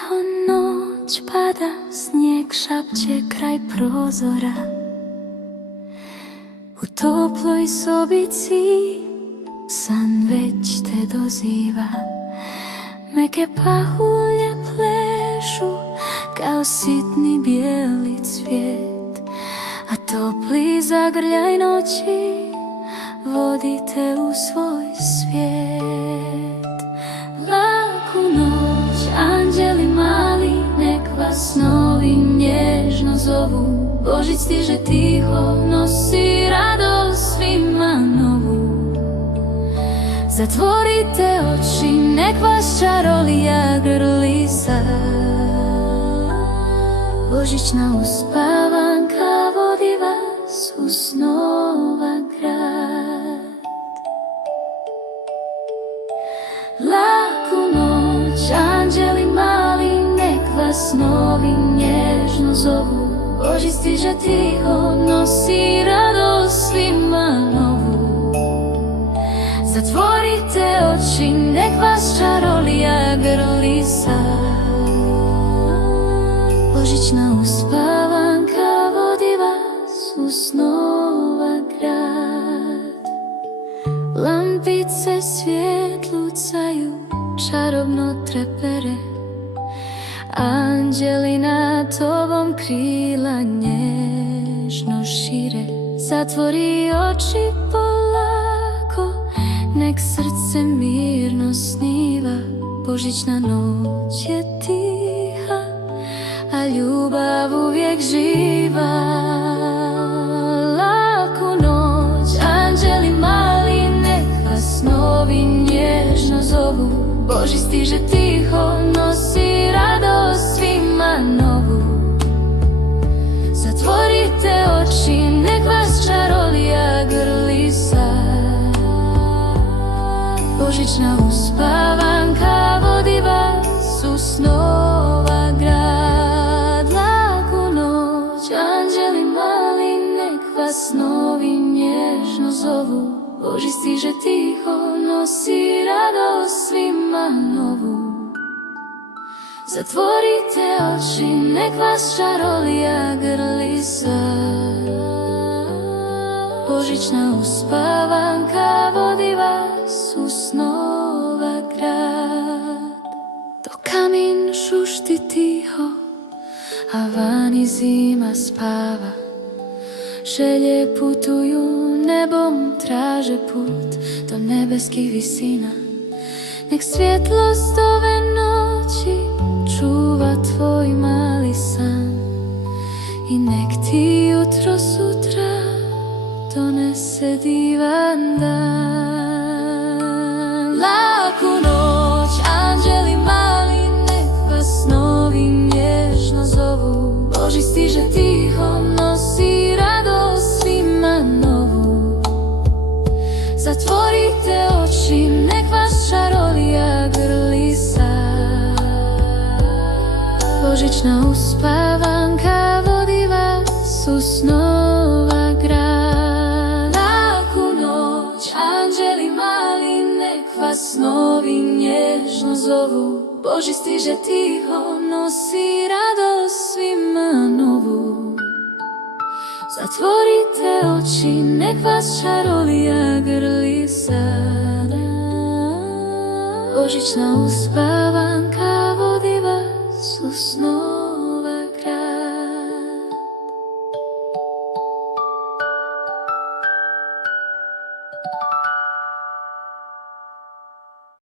ticho noć pada, snijeg šapće kraj prozora. U toploj sobici san već te doziva. Meke pahulje plešu kao sitni bijeli cvijet, a topli zagrljaj noći vodi te u svoj svijet. Laku noć, anđeli mali, nek vas snovi nježno zovu. Božić stiže tiho, nosi radost svima novu. Zatvorite oči, nek vas čarolija grlisa. Božićna uspavanka vodi vas u snova grad. Laku noć, anđeli mali, nek vas snovi nježno zovu. Božić stiže tiho, nosi radost svima novu. Zatvorite oči, nek vas čarolija grlisa. Božićna uspavanka vodi vas u snova grad. Lampice svijet lucaju, čarobno trepere. Anđeli nad tobom krila nježno šire. Zatvori oči polako, nek srce mirno sniva. Božićna noć je tiha, a ljubav uvijek živa. Laku noć, anđeli mali, nek vas snovi nježno zovu. Božić stiže tiho, nosi radost svima novu. Zatvorite oči, nek vas čarolija grlisa. Božićna uspavanka vodi vas u snova grad. Laku noć, anđeli mali, nek vas snovi nježno zovu. Božić stiže tiho, nosi radost svima novu. Zatvorite oči, nek vas čarolija grlisa. Božićna uspavanka vodi vas u snova grad. Dok kamin šušti tiho, a vani zima spava, želje putuju nebom, traže put do nebeskih visina. Nek svjetlost ove noći čuva tvoj mali san i nek ti jutro sutra donese divan dan. Laku noć, anđeli mali, nek vas snovi nježno zovu. Božić stiže tiho, nosi radost svima novu. Zatvorite oči, nek vas čarolija grlisa. Božićna uspavanka vodi vas u snova grad. Laku noć, anđeli mali, nek vas snovi nježno zovu. Božić stiže tiho, nosi radost svima novu. Zatvorite oči, nek vas čarolija grlisa. Božićna uspavanka vodi vas u snova grad.